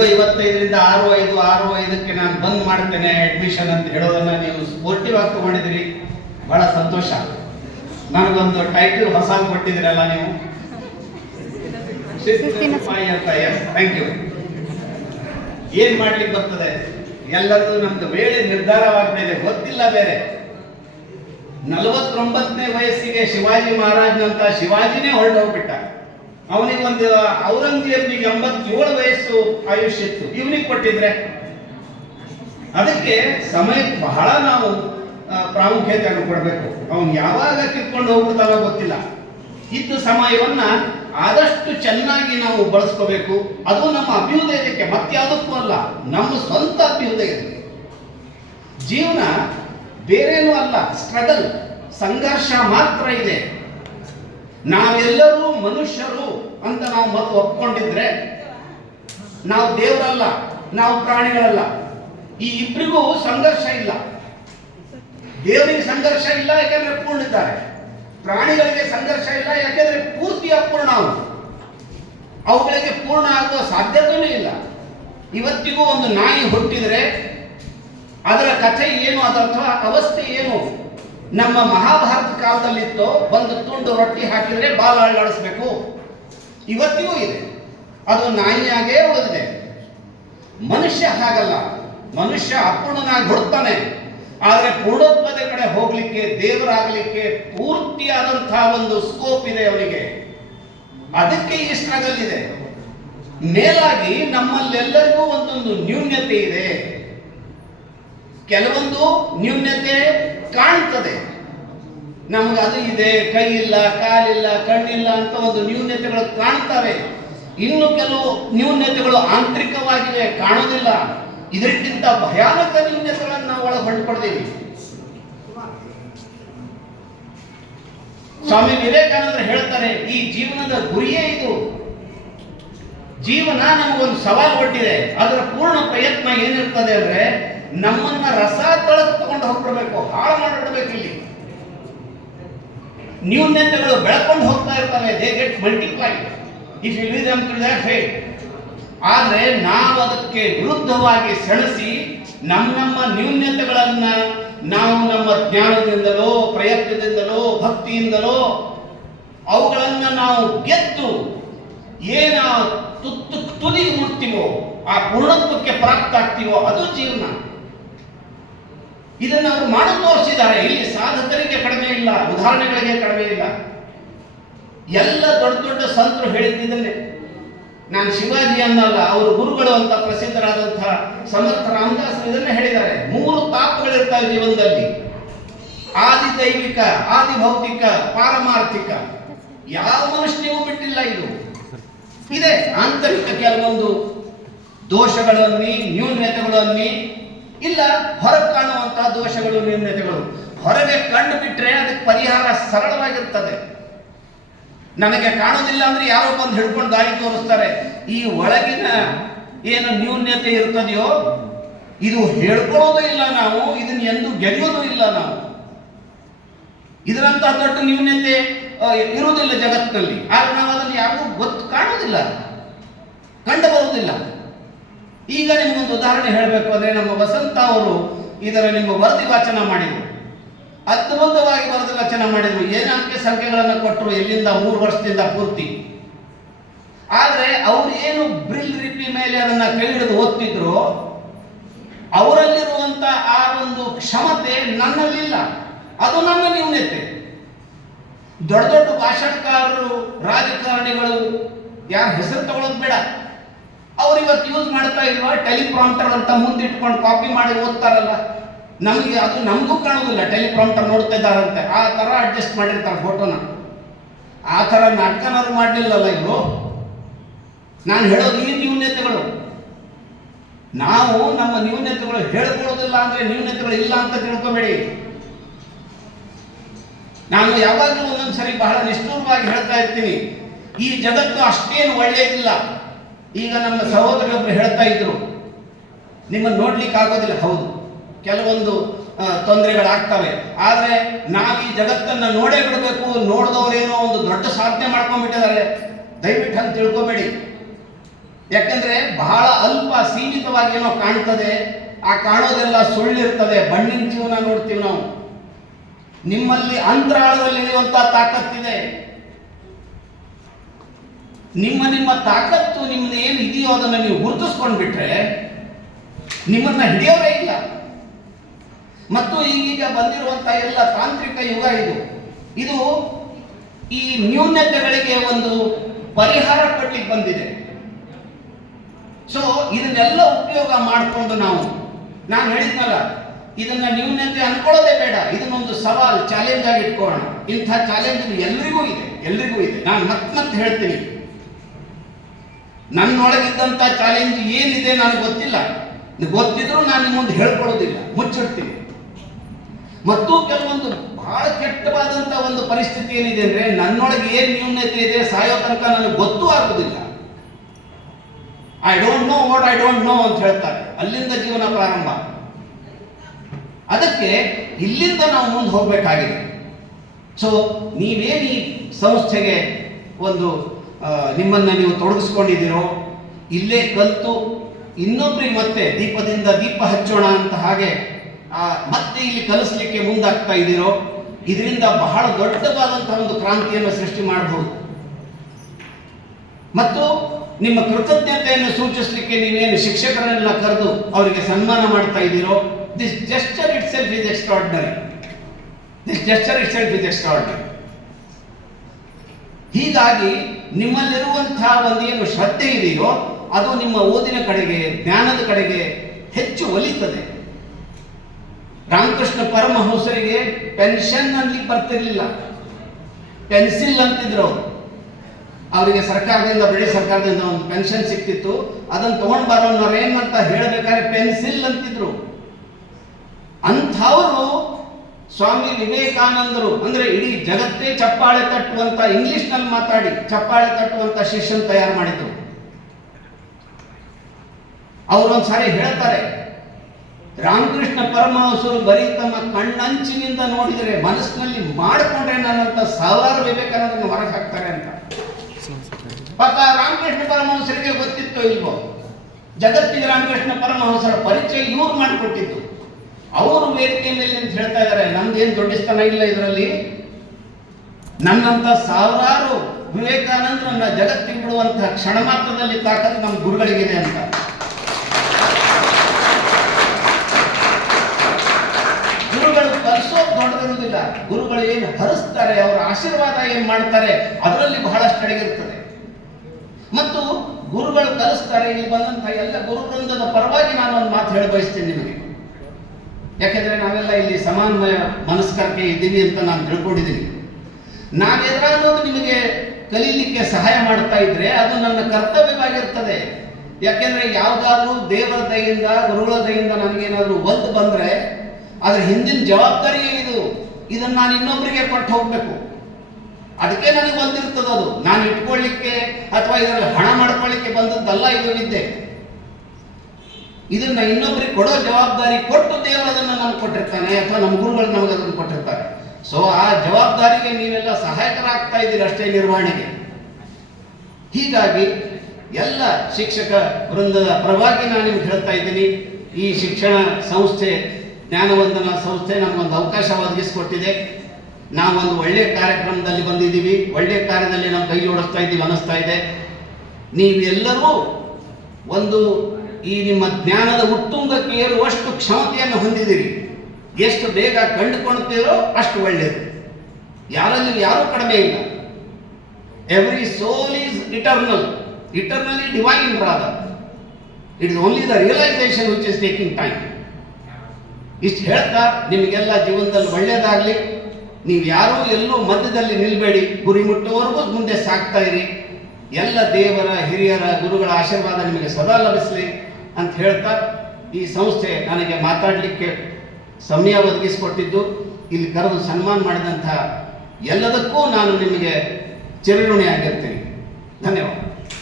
55ರಿಂದ 6:05ಕ್ಕೆ ನಾನು ಬಂದ್ ಮಾಡ್ತೇನೆ ಅಡ್ಮಿಷನ್ ಅಂತ ಹೇಳೋದನ್ನ ನೀವು ಸ್ಪೋರ್ಟಿವ್ ಆಗಿ ತಗೊಂಡಿದ್ದೀರಿ. ಬಹಳ ಸಂತೋಷ. ನನಗೊಂದು ಟೈಟಲ್ ಹೊಸ ಕೊಟ್ಟಿದ್ದೀರಲ್ಲ ನೀವು, ಥ್ಯಾಂಕ್ ಯು. ಏನ್ ಮಾಡ್ಲಿಕ್ಕೆ ಬರ್ತದೆ, ಎಲ್ಲರದು ನಮ್ದು ವೇಳೆ ನಿರ್ಧಾರವಾಗ್ತಿದೆ, ಗೊತ್ತಿಲ್ಲ ಬೇರೆ. 49ನೇ ವಯಸ್ಸಿಗೆ ಶಿವಾಜಿ ಮಹಾರಾಜ್ನಂತ ಶಿವಾಜಿನೇ ಹೊರಟು ಹೋಗ್ಬಿಟ್ಟ. ಅವನಿಗೊಂದು ಔರಂಗಜೇಬ್ನಿಗೆ 87 ವಯಸ್ಸು ಆಯುಷ್ಯ ಇತ್ತು, ಇವನಿಗೆ ಕೊಟ್ಟಿದ್ರೆ. ಅದಕ್ಕೆ ಸಮಯಕ್ಕೆ ಬಹಳ ನಾವು ಪ್ರಾಮುಖ್ಯತೆಯನ್ನು ಕೊಡಬೇಕು. ಅವನು ಯಾವಾಗ ಕಿತ್ಕೊಂಡು ಹೋಗ್ಬಿಡ್ತಾನೋ ಗೊತ್ತಿಲ್ಲ. ಇದ್ದ ಸಮಯವನ್ನ ಆದಷ್ಟು ಚೆನ್ನಾಗಿ ನಾವು ಬಳಸ್ಕೋಬೇಕು. ಅದು ನಮ್ಮ ಅಭ್ಯುದಯಕ್ಕೆ, ಮತ್ಯಾವುದಕ್ಕೂ ಅಲ್ಲ, ನಮ್ಮ ಸ್ವಂತ ಅಭ್ಯುದಯಕ್ಕೆ. ಜೀವನ ಬೇರೇನೂ ಅಲ್ಲ, ಸ್ಟ್ರಗಲ್, ಸಂಘರ್ಷ ಮಾತ್ರ ಇದೆ. ನಾವೆಲ್ಲರೂ ಮನುಷ್ಯರು ಅಂತ ನಾವು ಮೊದಲು ಒಪ್ಕೊಂಡಿದ್ರೆ ನಾವು ದೇವರಲ್ಲ, ನಾವು ಪ್ರಾಣಿಗಳಲ್ಲ. ಈ ಇಬ್ಬರಿಗೂ ಸಂಘರ್ಷ ಇಲ್ಲ. ದೇವರಿಗೆ ಸಂಘರ್ಷ ಇಲ್ಲ, ಯಾಕೆಂದ್ರೆ ಪೂರ್ಣ ಇದ್ದಾರೆ. ಪ್ರಾಣಿಗಳಿಗೆ ಸಂಘರ್ಷ ಇಲ್ಲ, ಯಾಕೆಂದ್ರೆ ಪೂರ್ತಿ ಅಪೂರ್ಣ. ಅವುಗಳಿಗೆ ಪೂರ್ಣ ಆಗುವ ಸಾಧ್ಯತೆಯೂ ಇಲ್ಲ. ಇವತ್ತಿಗೂ ಒಂದು ನಾಯಿ ಹುಟ್ಟಿದ್ರೆ ಅದರ ಕಥೆ ಏನು, ಅದರ ಅವಸ್ಥೆ ಏನು? ನಮ್ಮ ಮಹಾಭಾರತ ಕಾಲದಲ್ಲಿತ್ತು, ಒಂದು ತುಂಡು ರೊಟ್ಟಿ ಹಾಕಿದ್ರೆ ಬಾಲ ಅಳ್ಳಾಡಿಸ್ಬೇಕು. ಇವತ್ತಿಗೂ ಇದೆ, ಅದು ನಾಯಿಯಾಗೇ ಉಳಿದಿದೆ. ಮನುಷ್ಯ ಹಾಗಲ್ಲ. ಮನುಷ್ಯ ಅಪೂರ್ಣನಾಗಿ ಹುಡ್ತಾನೆ, ಆದರೆ ಪೂರ್ಣತ್ವದ ಕಡೆ ಹೋಗ್ಲಿಕ್ಕೆ, ದೇವರಾಗಲಿಕ್ಕೆ ಪೂರ್ತಿಯಾದಂತಹ ಒಂದು ಸ್ಕೋಪ್ ಇದೆ ಅವನಿಗೆ. ಅದಕ್ಕೆ ಈ ಸ್ಟ್ರಗಲ್ ಇದೆ. ಮೇಲಾಗಿ ನಮ್ಮಲ್ಲೆಲ್ಲರಿಗೂ ಒಂದೊಂದು ನ್ಯೂನ್ಯತೆ ಇದೆ. ಕೆಲವೊಂದು ನ್ಯೂನ್ಯತೆ ಕಾಣ್ತದೆ ನಮ್ಗೆ, ಅದು ಇದೆ, ಕೈ ಇಲ್ಲ, ಕಾಲಿಲ್ಲ, ಕಣ್ಣಿಲ್ಲ ಅಂತ ಒಂದು ನ್ಯೂನ್ಯತೆಗಳು ಕಾಣ್ತವೆ. ಇನ್ನು ಕೆಲವು ನ್ಯೂನ್ಯತೆಗಳು ಆಂತರಿಕವಾಗಿವೆ, ಕಾಣೋದಿಲ್ಲ. ಇದಕ್ಕಿಂತ ಭಯಾನಕ ನ್ಯೂನ್ಯತೆಗಳನ್ನು ನಾವು ಒಳಗೊಂಡುಕೊಳ್ತೀವಿ. ಸ್ವಾಮಿ ವಿವೇಕಾನಂದರು ಹೇಳ್ತಾರೆ, ಈ ಜೀವನದ ಗುರಿಯೇ ಇದು. ಜೀವನ ನಮಗೊಂದು ಸವಾಲು ಕೊಟ್ಟಿದೆ. ಅದರ ಪೂರ್ಣ ಪ್ರಯತ್ನ ಏನಿರ್ತದೆ ಅಂದ್ರೆ ನಮ್ಮನ್ನ ರಸ ತಳಕ್ಕೆ ತಗೊಂಡು ಹೋಗ್ಬಿಡ್ಬೇಕು, ಹಾಳು ಮಾಡಿಬಿಡ್ಬೇಕು. ಇಲ್ಲಿ ನ್ಯೂನ್ಯತೆಗಳು ಬೆಳ್ಕೊಂಡು ಹೋಗ್ತಾ ಇರ್ತವೆ. They get multiplied if you leave them to their fate. ಆದ್ರೆ ನಾವು ಅದಕ್ಕೆ ವಿರುದ್ಧವಾಗಿ ಸೆಣಸಿ ನಮ್ಮ ನ್ಯೂನ್ಯತೆಗಳನ್ನ ನಾವು ನಮ್ಮ ಜ್ಞಾನದಿಂದಲೋ, ಪ್ರಯತ್ನದಿಂದಲೋ, ಭಕ್ತಿಯಿಂದಲೋ ಅವುಗಳನ್ನ ನಾವು ಗೆದ್ದು ಏನ ತುದಿಗೆ ಮುಟ್ತೀವೋ, ಆ ಪೂರ್ಣತ್ವಕ್ಕೆ ಪ್ರಾಪ್ತ ಆಗ್ತೀವೋ, ಅದು ಜೀವನ. ಇದನ್ನು ಅವರು ಮಾಡಿ ತೋರಿಸಿದ್ದಾರೆ. ಇಲ್ಲಿ ಸಾಧಕರಿಗೆ ಕಡಿಮೆ ಇಲ್ಲ, ಉದಾಹರಣೆಗಳಿಗೆ ಕಡಿಮೆ ಇಲ್ಲ. ಎಲ್ಲ ದೊಡ್ಡ ದೊಡ್ಡ ಸಂತರು ಹೇಳಿದ್ದನ್ನೇ. ನಾನು ಶಿವಾಜಿ ಅನ್ನಲ್ಲ, ಅವರು ಗುರುಗಳು ಅಂತ ಪ್ರಸಿದ್ಧರಾದಂತಹ ಸಮರ್ಥ ರಾಮದಾಸ್ ಇದನ್ನೇ ಹೇಳಿದ್ದಾರೆ. 3 ತಾಪಗಳಿರ್ತಾವೆ ಜೀವನದಲ್ಲಿ: ಆದಿ ದೈವಿಕ, ಆದಿ ಭೌತಿಕ, ಪಾರಮಾರ್ಥಿಕ. ಯಾವ ಮನುಷ್ಯನಿಗೂ ಬಿಟ್ಟಿಲ್ಲ. ಇದು ಇದೆ ಆಂತರಿಕ ಕೆಲವೊಂದು ದೋಷಗಳನ್ನು, ನ್ಯೂನ್ಯತೆಗಳನ್ನು, ಇಲ್ಲ ಹೊರಗೆ ಕಾಣುವಂತಹ ದೋಷಗಳು, ನ್ಯೂನ್ಯತೆಗಳು. ಹೊರಗೆ ಕಂಡು ಬಿಟ್ರೆ ಅದಕ್ಕೆ ಪರಿಹಾರ ಸರಳವಾಗಿರ್ತದೆ. ನನಗೆ ಕಾಣೋದಿಲ್ಲ ಅಂದ್ರೆ ಯಾರೋ ಬಂದು ಹಿಡ್ಕೊಂಡು ದಾರಿ ತೋರಿಸ್ತಾರೆ. ಈ ಒಳಗಿನ ಏನು ನ್ಯೂನ್ಯತೆ ಇರ್ತದೆಯೋ ಇದು ಹೇಳ್ಕೊಳ್ಳೋದು ಇಲ್ಲ ನಾವು, ಇದನ್ನ ಎಂದು ಗೆಳೆಯೋದು ಇಲ್ಲ ನಾವು. ಇದರಂತಹ ದೊಡ್ಡ ನ್ಯೂನ್ಯತೆ ಇರುವುದಿಲ್ಲ ಜಗತ್ತಿನಲ್ಲಿ. ಆದ್ರೆ ನಾವು ಅದನ್ನು ಯಾರಿಗೂ ಕಾಣೋದಿಲ್ಲ, ಕಂಡು ಬರುವುದಿಲ್ಲ. ಈಗ ನಿಮಗೊಂದು ಉದಾಹರಣೆ ಹೇಳಬೇಕು ಅಂದ್ರೆ, ನಮ್ಮ ವಸಂತ ಅವರು ಇದರ ನಿಮ್ಮ ವರದಿ ವಾಚನ ಮಾಡಿದರು. ಅದ್ಭುತವಾಗಿ ವರದಿ ವಾಚನ ಮಾಡಿದ್ರು. ಏನು ಅಂಕೆ ಸಂಖ್ಯೆಗಳನ್ನು ಕೊಟ್ಟರು, ಎಲ್ಲಿಂದ 3 ವರ್ಷದಿಂದ ಪೂರ್ತಿ. ಆದ್ರೆ ಅವ್ರು ಏನು ಬ್ರಿಲ್ ಲಿಪಿ ಮೇಲೆ ಅದನ್ನ ಕೈ ಹಿಡಿದು ಓದ್ತಿದ್ರು, ಅವರಲ್ಲಿರುವಂತ ಆ ಒಂದು ಕ್ಷಮತೆ ನನ್ನಲ್ಲಿಲ್ಲ. ಅದು ನನ್ನ ನ್ಯೂನ್ಯತೆ. ದೊಡ್ಡ ದೊಡ್ಡ ಭಾಷಣಕಾರರು, ರಾಜಕಾರಣಿಗಳು, ಯಾರ ಹೆಸರು ತಗೊಳ್ಳೋದು ಬೇಡ, ಅವ್ರು ಇವತ್ತು ಯೂಸ್ ಮಾಡ್ತಾ ಇಲ್ವಾ ಟೆಲಿಪ್ರಾಂಪ್ಟರ್ ಅಂತ ಮುಂದಿಟ್ಕೊಂಡು ಕಾಪಿ ಮಾಡಿ ಓದ್ತಾರಲ್ಲ. ನಮಗೆ ಅದು ನಮಗೂ ಕಾಣುವುದಿಲ್ಲ. ಟೆಲಿಪ್ರಾಂಪ್ಟರ್ ನೋಡ್ತಾ ಇದ್ದಾರಂತೆ, ಆ ತರ ಅಡ್ಜಸ್ಟ್ ಮಾಡಿರ್ತಾರೆ ಫೋಟೋನ. ಆ ತರ ನಾಟಕನಾದ್ರು ಮಾಡಲಿಲ್ಲಲ್ಲ ಇವರು. ನಾನು ಹೇಳೋದು ಈ ನ್ಯೂನ್ಯತೆಗಳು. ನಾವು ನಮ್ಮ ನ್ಯೂನ್ಯತೆಗಳು ಹೇಳ್ಕೊಳ್ಳೋದಿಲ್ಲ ಅಂದ್ರೆ ನ್ಯೂನ್ಯತೆಗಳು ಇಲ್ಲ ಅಂತ ತಿಳ್ಕೊಬೇಡಿ. ನಾನು ಯಾವಾಗಲೂ ಒಂದೊಂದ್ಸರಿ ಬಹಳ ನಿಷ್ಠೂರವಾಗಿ ಹೇಳ್ತಾ ಇರ್ತೀನಿ, ಈ ಜಗತ್ತು ಅಷ್ಟೇನು ಒಳ್ಳೆಯದಿಲ್ಲ. ಈಗ ನಮ್ಮ ಸಹೋದರೊಬ್ಬರು ಹೇಳ್ತಾ ಇದ್ರು, ನಿಮ್ಮನ್ನು ನೋಡ್ಲಿಕ್ಕೆ ಆಗೋದಿಲ್ಲ. ಹೌದು, ಕೆಲವೊಂದು ತೊಂದರೆಗಳಾಗ್ತವೆ. ಆದ್ರೆ ನಾವು ಈ ಜಗತ್ತನ್ನ ನೋಡೇ ಬಿಡಬೇಕು. ನೋಡಿದವರೇನೋ ಒಂದು ದೊಡ್ಡ ಸಾಧನೆ ಮಾಡ್ಕೊಂಡ್ಬಿಟ್ಟಿದ್ದಾರೆ, ದಯವಿಟ್ಟು ಅಂತ ತಿಳ್ಕೊಬೇಡಿ. ಯಾಕಂದ್ರೆ ಬಹಳ ಅಲ್ಪ ಸೀಮಿತವಾಗಿ ಏನೋ ಕಾಣ್ತದೆ, ಆ ಕಾಣೋದೆಲ್ಲ ಸುಳ್ಳಿರ್ತದೆ. ಬಣ್ಣಿನ ಜೀವನ ನೋಡ್ತೀವಿ ನಾವು. ನಿಮ್ಮಲ್ಲಿ ಅಂತರಾಳದಲ್ಲಿ ಇಳಿಯುವಂತ ತಾಕತ್ತಿದೆ. ನಿಮ್ಮ ತಾಕತ್ತು ನಿಮ್ಮನ್ನ ಏನು ಇದೆಯೋ ಅದನ್ನು ನೀವು ಗುರುತಿಸ್ಕೊಂಡು ಬಿಟ್ರೆ ನಿಮ್ಮನ್ನ ಹಿಡಿಯೋರೇ ಇಲ್ಲ. ಮತ್ತು ಈಗೀಗ ಬಂದಿರುವಂತಹ ಎಲ್ಲ ತಾಂತ್ರಿಕ ಯುಗ ಇದು ಈ ನ್ಯೂನತೆಗಳಿಗೆ ಒಂದು ಪರಿಹಾರ ಕೊಡ್ಲಿಕ್ಕೆ ಬಂದಿದೆ. ಸೊ ಇದನ್ನೆಲ್ಲ ಉಪಯೋಗ ಮಾಡಿಕೊಂಡು ನಾನು ಹೇಳಿದ್ನಲ್ಲ, ಇದನ್ನ ನ್ಯೂನತೆ ಅನ್ಕೊಳ್ಳೋದೇ ಬೇಡ, ಇದನ್ನೊಂದು ಸವಾಲ್, ಚಾಲೆಂಜ್ ಆಗಿ ಇಟ್ಕೊಳ್ಳೋಣ. ಇಂಥ ಚಾಲೆಂಜ್ ಎಲ್ರಿಗೂ ಇದೆ. ನಾನು ಮತ್ತೆ ಹೇಳ್ತೀನಿ, ನನ್ನೊಳಗಿದ್ದಂಥ ಚಾಲೆಂಜ್ ಏನಿದೆ ನನಗೆ ಗೊತ್ತಿಲ್ಲ. ಗೊತ್ತಿದ್ರು ನಾನು ನಿಮ್ಮ ಮುಂದೆ ಹೇಳ್ಕೊಳ್ಳೋದಿಲ್ಲ, ಮುಚ್ಚಿಡ್ತೀನಿ. ಮತ್ತು ಕೆಲವೊಂದು ಬಹಳ ಕೆಟ್ಟವಾದಂಥ ಒಂದು ಪರಿಸ್ಥಿತಿ ಏನಿದೆ ಅಂದ್ರೆ, ನನ್ನೊಳಗೆ ಏನು ನ್ಯೂನತೆ ಇದೆ ಸಾಯೋ ತನಕ ನನಗೆ ಗೊತ್ತೂ ಆಗುವುದಿಲ್ಲ. I don't know what I don't know ಅಂತ ಹೇಳ್ತಾರೆ. ಅಲ್ಲಿಂದ ಜೀವನ ಪ್ರಾರಂಭ. ಅದಕ್ಕೆ ಇಲ್ಲಿಂದ ನಾವು ಮುಂದೆ ಹೋಗಬೇಕಾಗಿದೆ. ಸೊ ನೀವೇನು ಈ ಸಂಸ್ಥೆಗೆ ಒಂದು ನಿಮ್ಮನ್ನು ನೀವು ತೊಡಗಿಸ್ಕೊಂಡಿದ್ದೀರೋ, ಇಲ್ಲೇ ಕಲಿತು ಇನ್ನೊಬ್ಬರಿಗೆ ಮತ್ತೆ ದೀಪದಿಂದ ದೀಪ ಹಚ್ಚೋಣ ಅಂತ ಹಾಗೆ ಮತ್ತೆ ಇಲ್ಲಿ ಕಲಿಸ್ಲಿಕ್ಕೆ ಮುಂದಾಗ್ತಾ ಇದ್ದೀರೋ, ಇದರಿಂದ ಬಹಳ ದೊಡ್ಡವಾದಂತಹ ಒಂದು ಕ್ರಾಂತಿಯನ್ನು ಸೃಷ್ಟಿ ಮಾಡಬಹುದು. ಮತ್ತು ನಿಮ್ಮ ಕೃತಜ್ಞತೆಯನ್ನು ಸೂಚಿಸಲಿಕ್ಕೆ ನೀವೇನು ಶಿಕ್ಷಕರನ್ನೆಲ್ಲ ಕರೆದು ಅವರಿಗೆ ಸನ್ಮಾನ ಮಾಡ್ತಾ ಇದ್ದೀರೋ, this gesture itself is extraordinary. ಹೀಗಾಗಿ ನಿಮ್ಮಲ್ಲಿರುವಂತಹ ಒಂದೇನು ಶ್ರದ್ಧೆ ಇದೆಯೋ ಅದು ನಿಮ್ಮ ಓದಿನ ಕಡೆಗೆ, ಜ್ಞಾನದ ಕಡೆಗೆ ಹೆಚ್ಚು ಒಲಿತದೆ. ರಾಮಕೃಷ್ಣ ಪರಮಹಂಸರಿಗೆ ಪೆನ್ಷನ್ ಅಲ್ಲಿ ಬರ್ತಿರ್ಲಿಲ್ಲ, ಪೆನ್ಸಿಲ್ ಅಂತಿದ್ರು. ಅವರಿಗೆ ಬಿಳಿ ಸರ್ಕಾರದಿಂದ ಒಂದು ಪೆನ್ಷನ್ ಸಿಕ್ತಿತ್ತು. ಅದನ್ನು ತಗೊಂಡ್ ಬರೋನವ್ರು ಏನ್ ಮಾಡ್ತಾ ಹೇಳಬೇಕಾದ್ರೆ ಪೆನ್ಸಿಲ್ ಅಂತಿದ್ರು. ಅಂಥವರು ಸ್ವಾಮಿ ವಿವೇಕಾನಂದರು ಅಂದ್ರೆ ಇಡೀ ಜಗತ್ತೇ ಚಪ್ಪಾಳೆ ತಟ್ಟುವಂತ, ಇಂಗ್ಲಿಷ್ ನಲ್ಲಿ ಮಾತಾಡಿ ಚಪ್ಪಾಳೆ ತಟ್ಟುವಂತ ಶಿಷ್ಯನ್ ತಯಾರು ಮಾಡಿದ್ರು. ಅವರೊಂದ್ಸಾರಿ ಹೇಳ್ತಾರೆ, ರಾಮಕೃಷ್ಣ ಪರಮಹಂಸರು ಬರೀ ತಮ್ಮ ಕಣ್ಣಂಚಿನಿಂದ ನೋಡಿದರೆ, ಮನಸ್ಸಿನಲ್ಲಿ ಮಾಡಿಕೊಂಡ್ರೆ ನನ್ನಂತ ಸಾವಿರಾರು ವಿವೇಕಾನಂದರನ್ನು ಹೊರಗೆ ಹಾಕ್ತಾರೆ ಅಂತ. ಪಾಪ ರಾಮಕೃಷ್ಣ ಪರಮಹಂಸರಿಗೆ ಗೊತ್ತಿತ್ತೋ ಇಲ್ವೋ, ಜಗತ್ತಿಗೆ ರಾಮಕೃಷ್ಣ ಪರಮಹಂಸರ ಪರಿಚಯ ಇವ್ರು ಮಾಡಿಕೊಟ್ಟಿದ್ದು. ಅವರು ವೇದಿಕೆ ಮೇಲೆ ಅಂತ ಹೇಳ್ತಾ ಇದ್ದಾರೆ, ನಮ್ದೇನು ದೊಡ್ಡಸ್ತನ ಇಲ್ಲ ಇದರಲ್ಲಿ, ನನ್ನಂತ ಸಾವಿರಾರು ವಿವೇಕಾನಂದರನ್ನ ಜಗತ್ತಿಗೆ ಬಿಡುವಂತಹ ಕ್ಷಣ ಮಾತ್ರದಲ್ಲಿ ತಾಕತ್ತು ನಮ್ಮ ಗುರುಗಳಿಗಿದೆ ಅಂತ. ಗುರುಗಳು ಕಲಿಸೋದು ದೊಡ್ಡದಿರುವುದಿಲ್ಲ, ಗುರುಗಳು ಏನು ಹರಿಸ್ತಾರೆ, ಅವರ ಆಶೀರ್ವಾದ ಏನು ಮಾಡ್ತಾರೆ ಅದರಲ್ಲಿ ಬಹಳಷ್ಟು ಅಡಗಿರುತ್ತದೆ. ಮತ್ತು ಗುರುಗಳು ಕಲಿಸ್ತಾರೆ. ಇಲ್ಲಿ ಬಂದಂತಹ ಎಲ್ಲ ಗುರುವೃಂದದ ಪರವಾಗಿ ನಾನು ಒಂದು ಮಾತು ಹೇಳ ಬಯಸ್ತೇನೆ ನಿಮಗೆ. ಯಾಕೆಂದ್ರೆ ನಾವೆಲ್ಲ ಇಲ್ಲಿ ಸಮಾನ್ವಯ ಮನಸ್ಕರಕ್ಕೆ ಇದ್ದೀವಿ ಅಂತ ನಾನು ತಿಳ್ಕೊಂಡಿದ್ದೀನಿ. ನಾವೆಲ್ಲರೂ ನಿಮಗೆ ಕಲೀಲಿಕ್ಕೆ ಸಹಾಯ ಮಾಡ್ತಾ ಇದ್ರೆ ಅದು ನನ್ನ ಕರ್ತವ್ಯವಾಗಿರ್ತದೆ. ಯಾಕೆಂದ್ರೆ ಯಾವ್ದಾದ್ರು ದೇವರ ದಯೆಯಿಂದ, ಗುರುಗಳ ದಯೆಯಿಂದ ನನಗೇನಾದ್ರೂ ಒಂದು ಬಂದ್ರೆ ಅದ್ರ ಹಿಂದಿನ ಜವಾಬ್ದಾರಿಯೇ ಇದನ್ನು ನಾನು ಇನ್ನೊಬ್ಬರಿಗೆ ಕೊಟ್ಟು ಹೋಗ್ಬೇಕು. ಅದಕ್ಕೆ ನನಗೆ ಬಂದಿರ್ತದೆ. ಅದು ನಾನು ಇಟ್ಕೊಳ್ಳಿಕ್ಕೆ ಅಥವಾ ಇದರಲ್ಲಿ ಹಣ ಮಾಡ್ಕೊಳ್ಳಿಕ್ಕೆ ಬಂದದ್ದಲ್ಲ ಇದು ವಿದ್ಯೆ. ಇದನ್ನ ಇನ್ನೊಬ್ಬರಿಗೆ ಕೊಡೋ ಜವಾಬ್ದಾರಿ ಕೊಟ್ಟು ದೇವರು ಅದನ್ನು ನಮ್ಗೆ ಕೊಟ್ಟಿರ್ತಾನೆ, ಅಥವಾ ನಮ್ಮ ಗುರುಗಳು ನಮಗೆ ಅದನ್ನು ಕೊಟ್ಟಿರ್ತಾರೆ. ಸೊ ಆ ಜವಾಬ್ದಾರಿಗೆ ನೀವೆಲ್ಲ ಸಹಾಯಕರಾಗ್ತಾ ಇದ್ದೀರಿ ಅಷ್ಟೇ, ನಿರ್ವಹಣೆಗೆ. ಹೀಗಾಗಿ ಎಲ್ಲ ಶಿಕ್ಷಕ ವೃಂದದ ಪರವಾಗಿ ನಾನು ನಿಮ್ಗೆ ಹೇಳ್ತಾ ಇದ್ದೀನಿ, ಈ ಶಿಕ್ಷಣ ಸಂಸ್ಥೆ, ಜ್ಞಾನವಂದನ ಸಂಸ್ಥೆ ನಮಗೊಂದು ಅವಕಾಶ ಒದಗಿಸಿಕೊಟ್ಟಿದೆ. ನಾವೊಂದು ಒಳ್ಳೆಯ ಕಾರ್ಯಕ್ರಮದಲ್ಲಿ ಬಂದಿದ್ದೀವಿ, ಒಳ್ಳೆಯ ಕಾರ್ಯದಲ್ಲಿ ನಾವು ಕೈ ಜೋಡಿಸ್ತಾ ಇದ್ದೀವಿ ಅನ್ನಿಸ್ತಾ ಇದೆ. ನೀವೆಲ್ಲರೂ ಒಂದು ಈ ನಿಮ್ಮ ಜ್ಞಾನದ ಉತ್ತುಂಗಕ್ಕೆ ಏರುವಷ್ಟು ಕ್ಷಮತೆಯನ್ನು ಹೊಂದಿದ್ದೀರಿ. ಎಷ್ಟು ಬೇಗ ಕಂಡುಕೊಳ್ತೀರೋ ಅಷ್ಟು ಒಳ್ಳೆಯದು. ಯಾರಲ್ಲಿ ಯಾರೂ ಕಡಿಮೆ ಇಲ್ಲ. Every soul is eternally divine rather. It is only the realization which is taking time. ಇಷ್ಟು ಹೇಳ್ತಾ ನಿಮಗೆಲ್ಲ ಜೀವನದಲ್ಲಿ ಒಳ್ಳೆಯದಾಗಲಿ. ನೀವು ಯಾರೂ ಎಲ್ಲೂ ಮಧ್ಯದಲ್ಲಿ ನಿಲ್ಬೇಡಿ, ಗುರಿ ಮುಟ್ಟುವವರೆಗೂ ಮುಂದೆ ಸಾಕ್ತಾ ಇರಿ. ಎಲ್ಲ ದೇವರ, ಹಿರಿಯರ, ಗುರುಗಳ ಆಶೀರ್ವಾದ ನಿಮಗೆ ಸದಾ ಲಭಿಸಲಿ ಅಂತ ಹೇಳ್ತಾ, ಈ ಸಂಸ್ಥೆ ನನಗೆ ಮಾತಾಡಲಿಕ್ಕೆ ಸಮಯ ಒದಗಿಸಿಕೊಟ್ಟಿದ್ದು, ಇಲ್ಲಿ ಕರೆದು ಸನ್ಮಾನ ಮಾಡಿದಂತಹ ಎಲ್ಲದಕ್ಕೂ ನಾನು ನಿಮಗೆ ಚಿರಋಣಿ ಆಗಿರ್ತೀನಿ. ಧನ್ಯವಾದ.